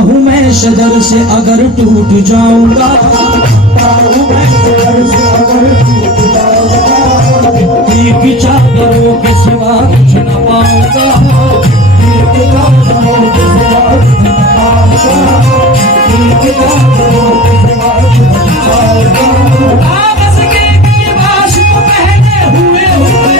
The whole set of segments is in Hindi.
हूँ मैं शजर से अगर टूट जाऊंगा, हूँ मैं शजर से अगर टूट जाऊंगा, की चादरों के सिवा कुछ न पाऊंगा, की चादरों के सिवा कुछ न पाऊंगा, की चादरों के सिवा कुछ न पाऊंगा। आवाज़ के लिबास को पहने हुए हुए,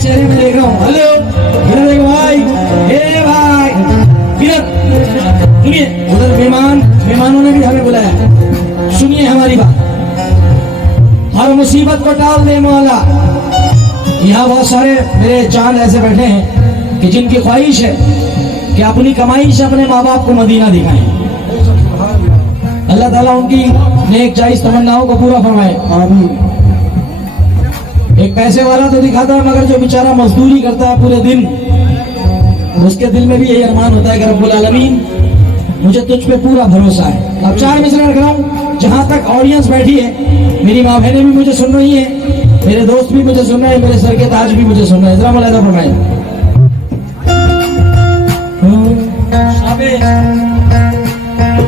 चेहरे में देख रहा हूँ। हेलो, इधर देखो भाई, हे भाई, इधर सुनिए। उधर मेहमानों ने भी हमें बुलाया, सुनिए हमारी बात। हर मुसीबत को टाल दे मौला। यहाँ बहुत सारे मेरे चांद ऐसे बैठे हैं कि जिनकी ख्वाहिश है कि अपनी कमाई से अपने माँ बाप को मदीना दिखाएं। अल्लाह ताला उनकी नेक जायज तमन्नाओं को पूरा फरमाए, आमीन। एक पैसे वाला तो दिखाता है, मगर जो बेचारा मजदूरी करता है पूरे दिन, उसके दिल में भी यही अरमान होता है कि रब्बुल आलमीन मुझे तुझ पे पूरा भरोसा है। अब 4 मिसरे रख रहा हूँ, जहाँ तक ऑडियंस बैठी है, मेरी माँ बहनें भी मुझे सुन रही हैं, मेरे दोस्त भी मुझे सुन रहे हैं, मेरे सर के ताज भी मुझे सुन रहे हैं। जरा मुलाहिजा फरमाएं।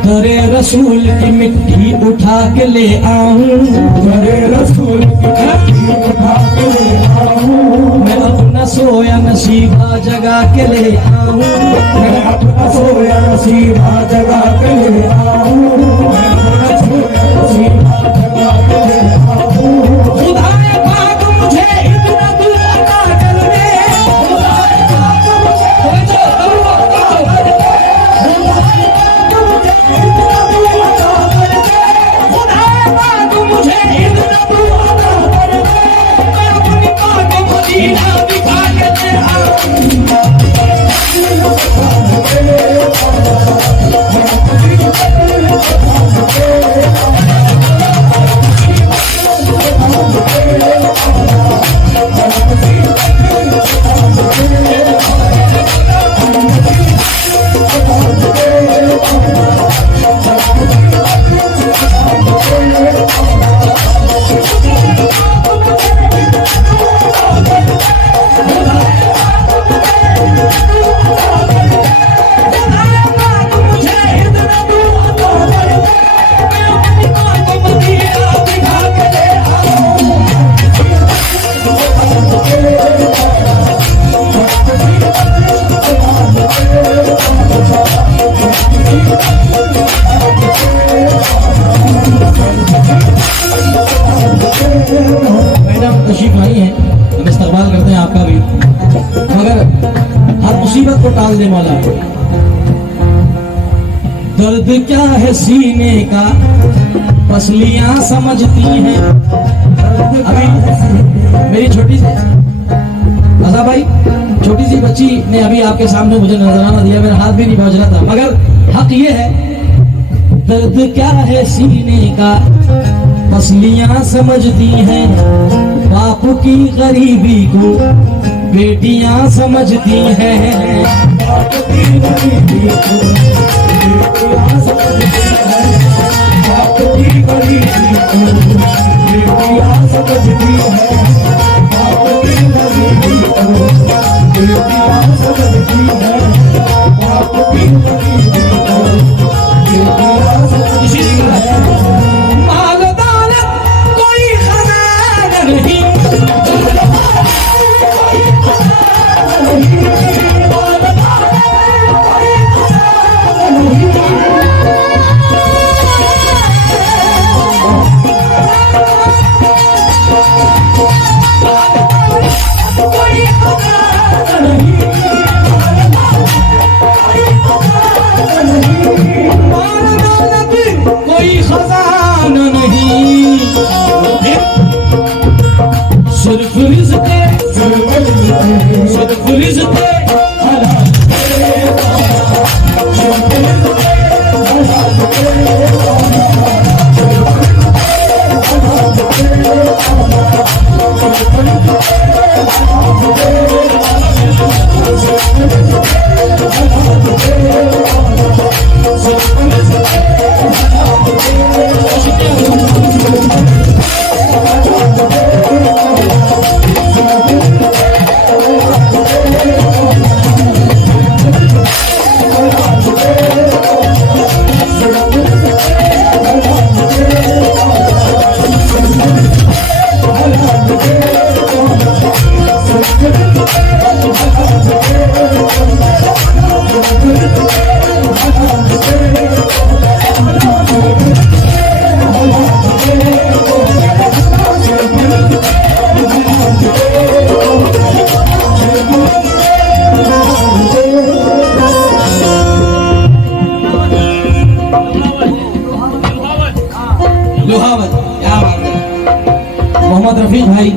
दरे रसूल की मिट्टी उठा के ले आऊं, दरे रसूल की मिट्टी उठा के ले आऊं, मैं अपना सोया नसीबा जगा के ले आऊं, मैं अपना सोया नसीबा जगा के ले आऊं, मैं अपना सोया नसीबा जगा के ले आऊं। खुदाए पाक मुझे इतना दिल अता कर दे, खुदाए पाक मुझे को टाल दे मौला। दर्द क्या है सीने का पसलियां समझती हैं। अभी मेरी छोटी सी आजा भाई, छोटी सी बच्ची ने अभी आपके सामने मुझे नजराना दिया, मेरा हाथ भी नहीं पहुंच रहा था, मगर हक ये है, दर्द क्या है सीने का पसलियां समझती हैं, बाप की गरीबी को बेटियां समझती हैं, बाप की गरीबी को बेटियां समझती हैं, बाप की गरीबी को समझती है, बाप की गरीबी को बेटियां समझती है, बाप की गरीबी को बेटियां समझती है। माल दौलत कोई खजाना नहीं, माल दौलत कोई खजाना नहीं, सिर्फ रिज़्क़े सिर्फ रिज़्क़े हलाल लोहावत, क्या बात है। मोहम्मद रफीक भाई,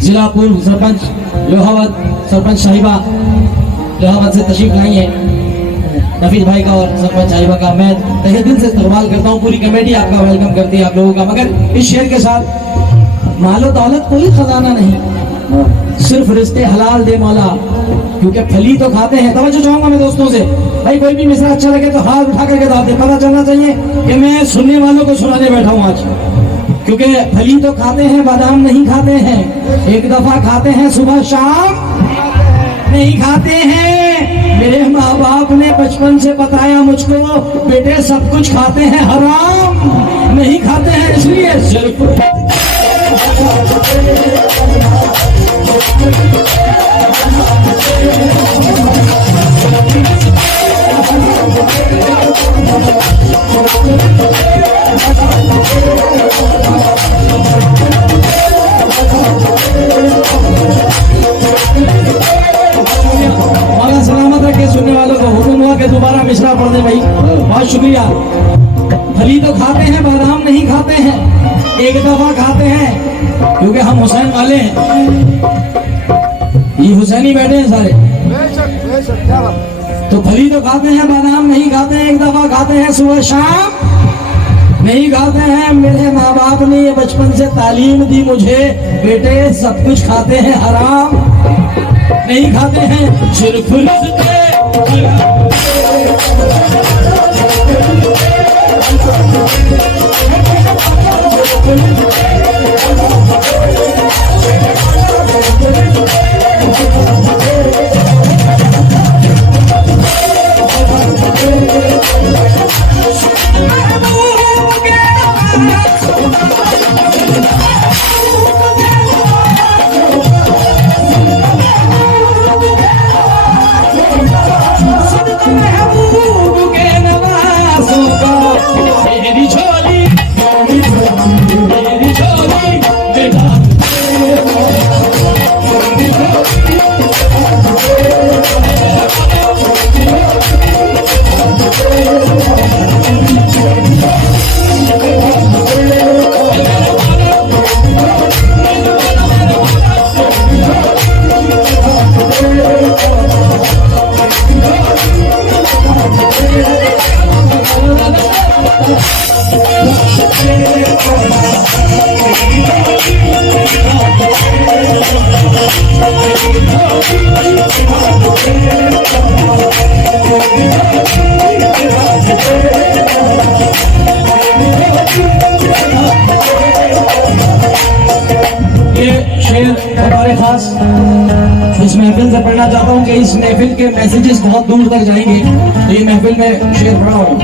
जिला पूर्व सरपंच लोहावत, सरपंच साहिबा लोहावत से तशरीफ लाई है। रफीक भाई का और सरपंच साहिबा का मैं तहे दिल से इस्तकबाल करता हूँ। पूरी कमेटी आपका वेलकम करती है आप लोगों का। मगर इस शेर के साथ मालो दौलत कोई खजाना नहीं, सिर्फ रिश्ते हलाल दे मौला, क्योंकि फली तो खाते हैं। तवज्जो चाहूंगा मैं दोस्तों से, भाई कोई भी मिसरा अच्छा लगे तो हाथ उठा करके दाव दे। पता चलना चाहिए कि मैं सुनने वालों को सुनाने बैठा हूँ आज, क्योंकि फली तो खाते हैं, बादाम नहीं खाते हैं। एक दफा खाते हैं सुबह शाम नहीं खाते हैं। मेरे माँ बाप ने बचपन से बताया मुझको, बेटे सब कुछ खाते हैं, हराम नहीं खाते हैं। इसलिए सिर्फ मौला सलामत रखे सुनने वालों को। हुक्म हुआ कि दोबारा मिसरा पढ़ दे भाई, बहुत शुक्रिया। फली तो खाते हैं, बादाम नहीं खाते हैं। एक दफा खाते हैं, क्योंकि हम हुसैन वाले हैं, ये हुसैनी बैठे हैं सारे। तो फली तो खाते हैं, बादाम नहीं खाते हैं। एक दफा खाते हैं सुबह शाम नहीं खाते हैं। मेरे माँ बाप ने ये बचपन से तालीम दी मुझे, बेटे सब कुछ खाते हैं, हराम नहीं खाते हैं। सिर्फ रिज़्क़े इस महफिल के मैसेजेस बहुत दूर तक जाएंगे, तो ये महफिल में शेर बड़ा होगा।